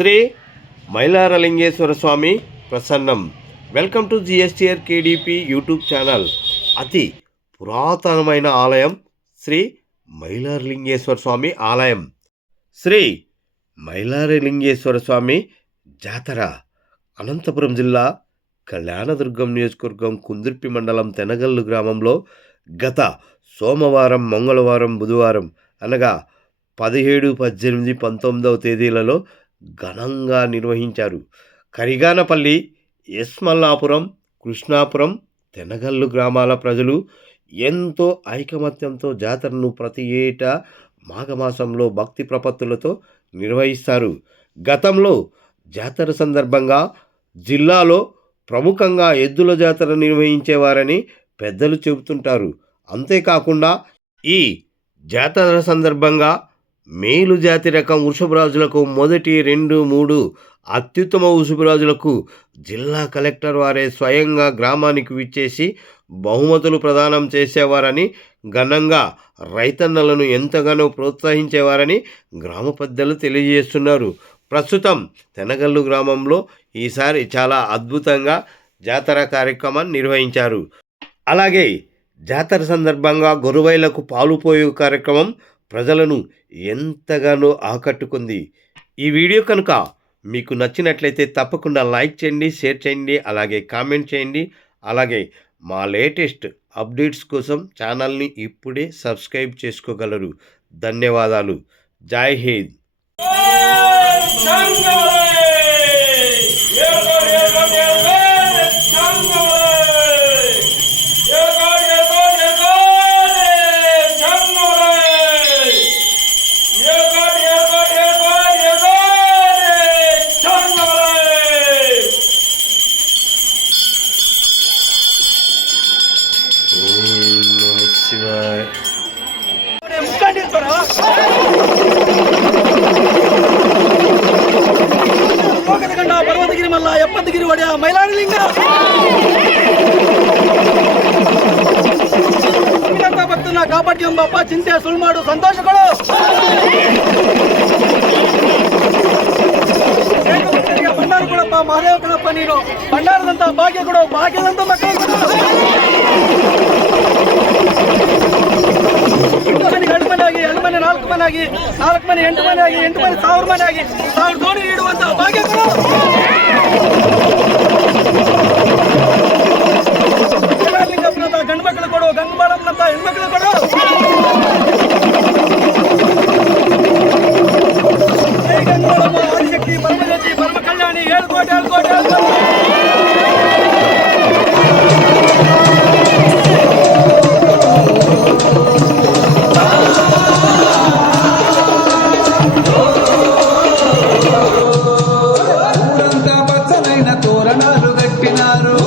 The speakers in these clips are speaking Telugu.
శ్రీ మైలారలింగేశ్వర స్వామి ప్రసన్నం. Welcome to GSTR KDP YouTube channel. అతి పురాతనమైన ఆలయం శ్రీ మైలారలింగేశ్వర స్వామి ఆలయం. శ్రీ మైలారలింగేశ్వర స్వామి జాతర అనంతపురం జిల్లా కళ్యాణదుర్గం నియోజకవర్గం కుందుర్పి మండలం తెనగల్లు గ్రామంలో గత సోమవారం మంగళవారం బుధవారం అనగా పదిహేడు పద్దెనిమిది పంతొమ్మిదవ తేదీలలో ఘనంగా నిర్వహించారు. కరిగానపల్లి ఎస్మల్లాపురం కృష్ణాపురం తెనగల్లు గ్రామాల ప్రజలు ఎంతో ఐకమత్యంతో జాతరను ప్రతి ఏటా మాఘమాసంలో భక్తి ప్రపత్తులతో నిర్వహిస్తారు. గతంలో జాతర సందర్భంగా జిల్లాలో ప్రముఖంగా ఎద్దుల జాతర నిర్వహించేవారని పెద్దలు చెబుతుంటారు. అంతేకాకుండా ఈ జాతర సందర్భంగా మేలు జాతి రకం వృషభరాజులకు మొదటి రెండు మూడు అత్యుత్తమ వృషభరాజులకు జిల్లా కలెక్టర్ వారే స్వయంగా గ్రామానికి విచ్చేసి బహుమతులు ప్రదానం చేసేవారని ఘనంగా రైతన్నలను ఎంతగానో ప్రోత్సహించేవారని గ్రామ పెద్దలు తెలియజేస్తున్నారు. ప్రస్తుతం తెనగల్లు గ్రామంలో ఈసారి చాలా అద్భుతంగా జాతర కార్యక్రమాన్ని నిర్వహించారు. అలాగే జాతర సందర్భంగా గొరువైలకు పాలు పోయే కార్యక్రమం ప్రజలను ఎంతగానో ఆకట్టుకుంది ఈ వీడియో కనుక మీకు నచ్చినట్లయితే తప్పకుండా లైక్ చేయండి షేర్ చేయండి అలాగే కామెంట్ చేయండి అలాగే మా లేటెస్ట్ అప్డేట్స్ కోసం ఛానల్ని ఇప్పుడే సబ్స్క్రైబ్ చేసుకోగలరు ధన్యవాదాలు జై హింద్ ಮನೆಯಾಗಿ ನಾಲ್ಕು ಮನೆ, ಎಂಟು ಮನೆ ಆಗಿ, ಎಂಟು ಮನೆ, ಸಾವಿರ ಮನೆ ಆಗಿ, ಸಾವಿರ ದೋಣಿ ನೀಡುವಂತಹ ಭಾಗ್ಯ ಗಂಡು ಮಕ್ಕಳು ಕೊಡು ಗಂಡು ಬಾಳಮ್ಮನಂತ ಹೆಣ್ಮಕ್ಳು ಕೊಡು. పచ్చనైన కట్టినారు.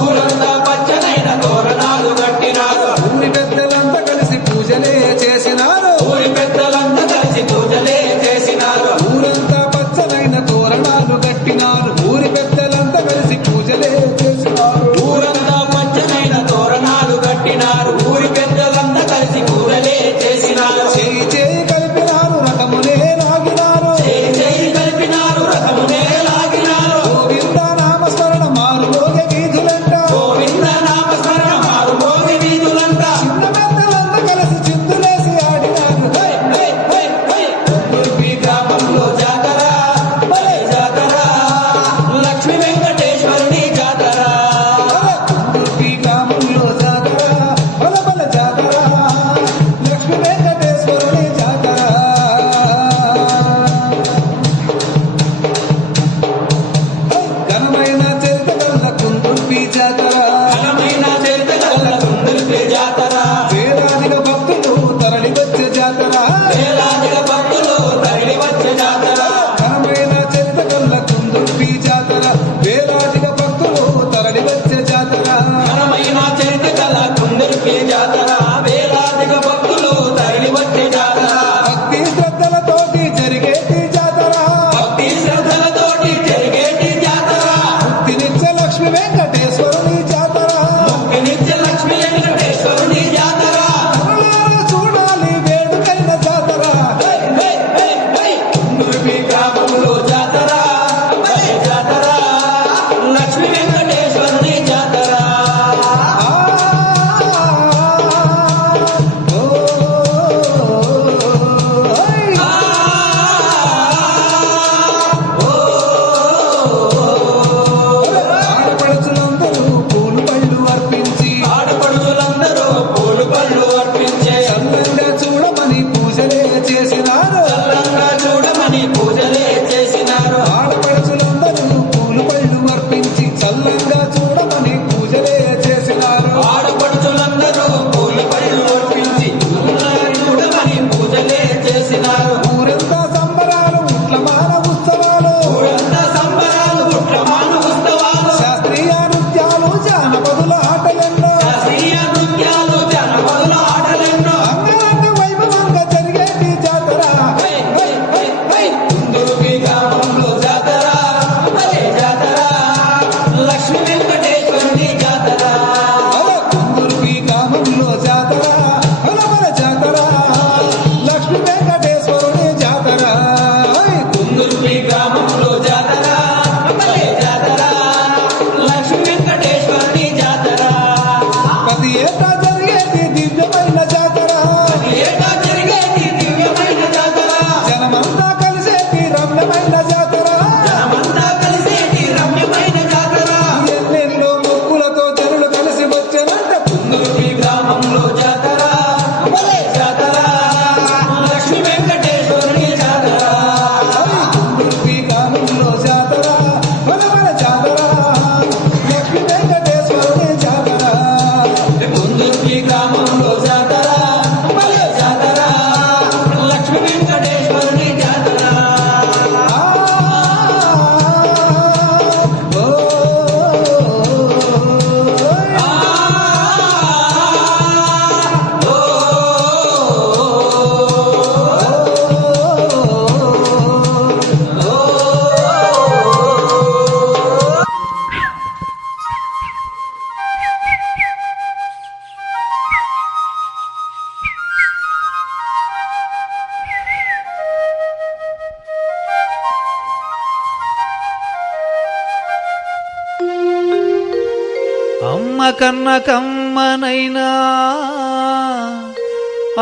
అమ్మ కన్న కమ్మనైనా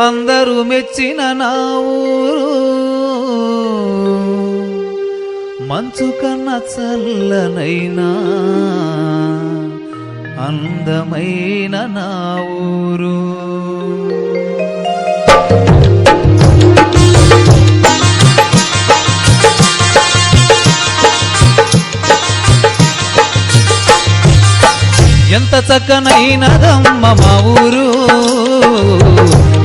అందరూ మెచ్చిన నా ఊరు. మంచు కన్న చల్లనైనా అందమైన నా ఊరు. ఎంత చక్కనైనదమ్మ మా ఊరు?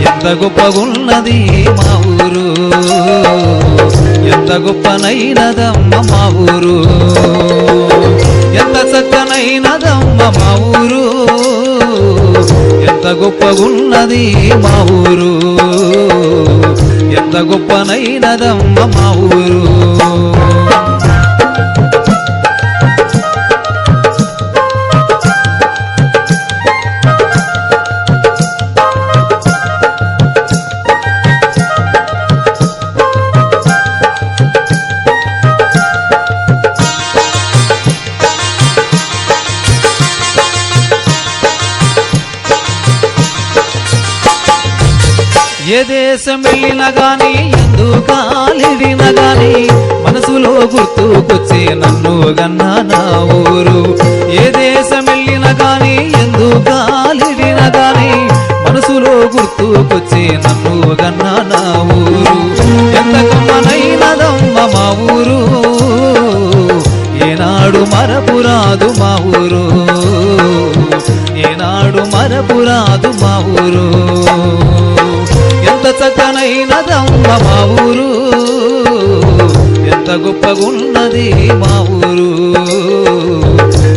ఎంత గొప్పగున్నది మా ఊరు? ఎంత గొప్పనైనదమ్మ మా ఊరు? ఎంత చక్కనైనదమ్మ మా ఊరు? ఎంత గొప్పగున్నది మా ఊరు? ఎంత గొప్పనైనదమ్మ మా ఊరు? ఏ దేశం వెళ్ళిన గాని ఎందుకాలిడిన గాని మనసులో గుర్తుకొచ్చే నన్ను గన్నా నా ఊరు. ఏ దేశం వెళ్ళిన గాని ఎందుకాలిడిన గాని మనసులో గుర్తుకొచ్చే నన్ను గన్నా నా ఊరు. ఎంతకమ్మనైనదమ్మ మా ఊరు. ఏనాడు మరపురాదు మా ఊరు. ఏనాడు మరపురాదు మా ఊరు. ఎంత మా ఊరు. ఎంత గొప్పగున్నది మా ఊరు.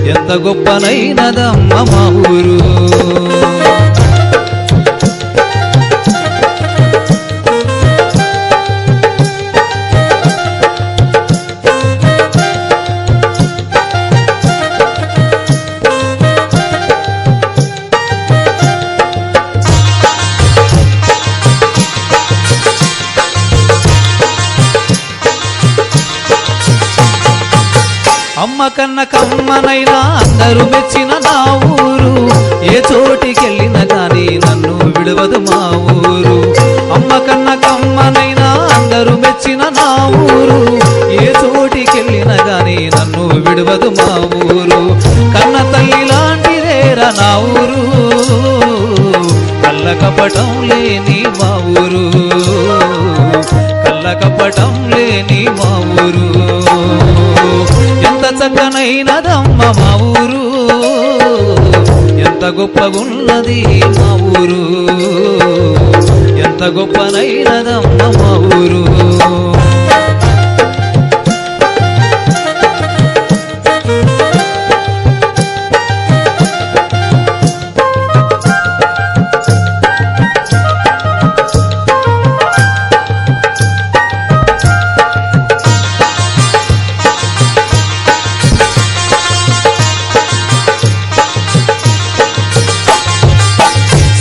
ఎంత గొప్పనైనదమ్మ మా ఊరు. అమ్మ కన్న కమ్మనైనా అందరూ మెచ్చిన నా ఊరు. ఏ చోటికెళ్ళిన గాని నన్ను విడవదు మా ఊరు. అమ్మ కన్న కమ్మనైనా అందరూ మెచ్చిన నా ఊరు. ఏ చోటికెళ్ళిన గాని నన్ను విడవదు మా ఊరు. కన్న తల్లి లాంటిదేరా నా ఊరు. కల్లకపటం లేని మా ఊరు. కల్లకపటం లేని మా ఊరు. చక్కనైనదమ్మ మా ఊరు. ఎంత గొప్పగున్నది మా ఊరు. ఎంత గొప్పనైనదమ్మ మా ఊరు.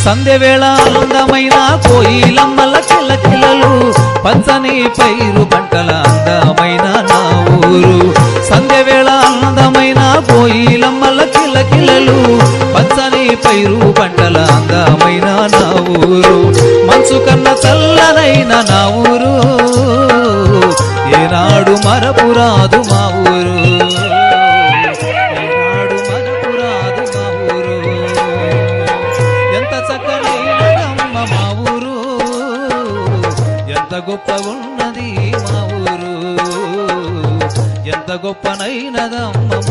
సంధ్య వేళ అందమైన కోయిలమ్మల కిలకిలలు పచ్చని పైరు పంటల అందమైన నా ఊరు. సంధ్య వేళ అందమైన కోయిలమ్మల కిలకిలలు పచ్చని పైరు పంటల అందమైన నా ఊరు. మంచు కన్న చల్లనైన నా ఊరు ఏనాడు మరపురాదు మా ఊరు. గొప్ప ఉన్నది మా ఊరు. ఎంత గొప్పనైనదమ్మ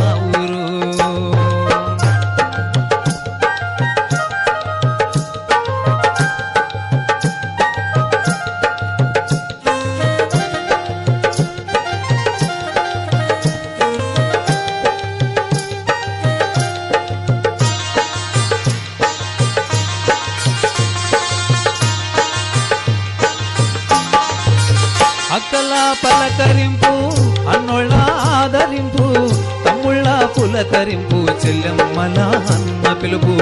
పులకరింపు చెల్లెమ్మల అన్న పిలుపు.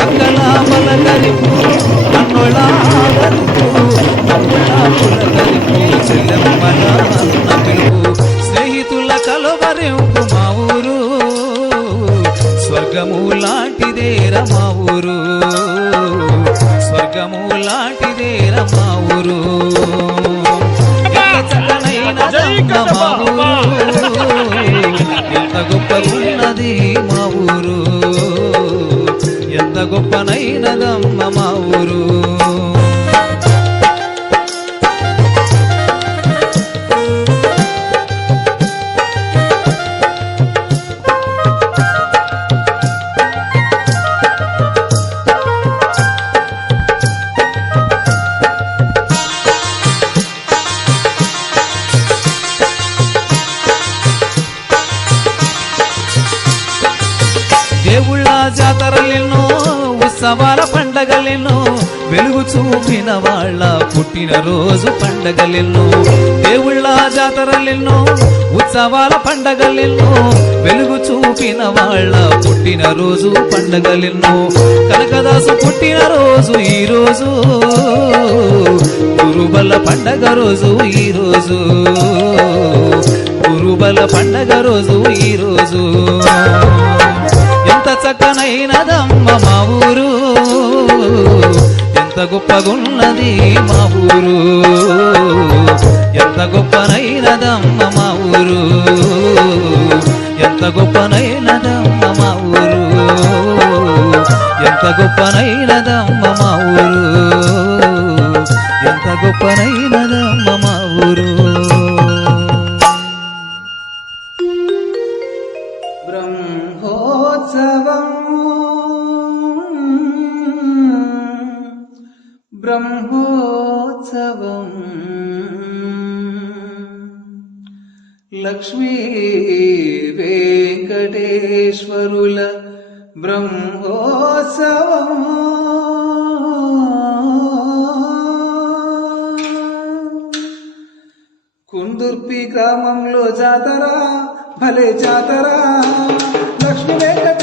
అక్కల పలకరింపు అన్నోళ్ళ ఆదరింపు తమ్ముళ్ళ పులకరింపు చెల్లెమ్మల అన్న పిలుపు. స్నేహితుల కలవరింపు మా ఊరు. స్వర్గము లాంటిదే రమా గొప్పనైనదమ్మ చూపిన వాళ్ళ పుట్టిన రోజు పండగలెన్నో దేవుళ్ళ జాతరలెన్నో ఉత్సవాల పండగలెన్నో వెలుగు చూపిన వాళ్ళ పుట్టిన రోజు పండగలెన్నో కనకదాసు పుట్టిన రోజు గురుబల పండగ రోజు ఈ రోజు గురుబల పండగ రోజు ఈ రోజు. ఎంత చక్కనైనదమ్మ మా ఊరు. ఎంత గొప్పగున్నది మా ఊరు? ఎంత గొప్పనైనదమ్మ మా ఊరు? ఎంత గొప్పనైనదమ్మ మా ఊరు? ఎంత గొప్పనైనదమ్మ మా ఊరు? ఎంత గొప్పనై బ్రహ్మోత్సవం. లక్ష్మీ వెంకటేశ్వరుల బ్రహ్మోత్సవం. కుందుర్పి గ్రామంలో జాతర భలే జాతర. లక్ష్మీ వెంకటేశ్వరుని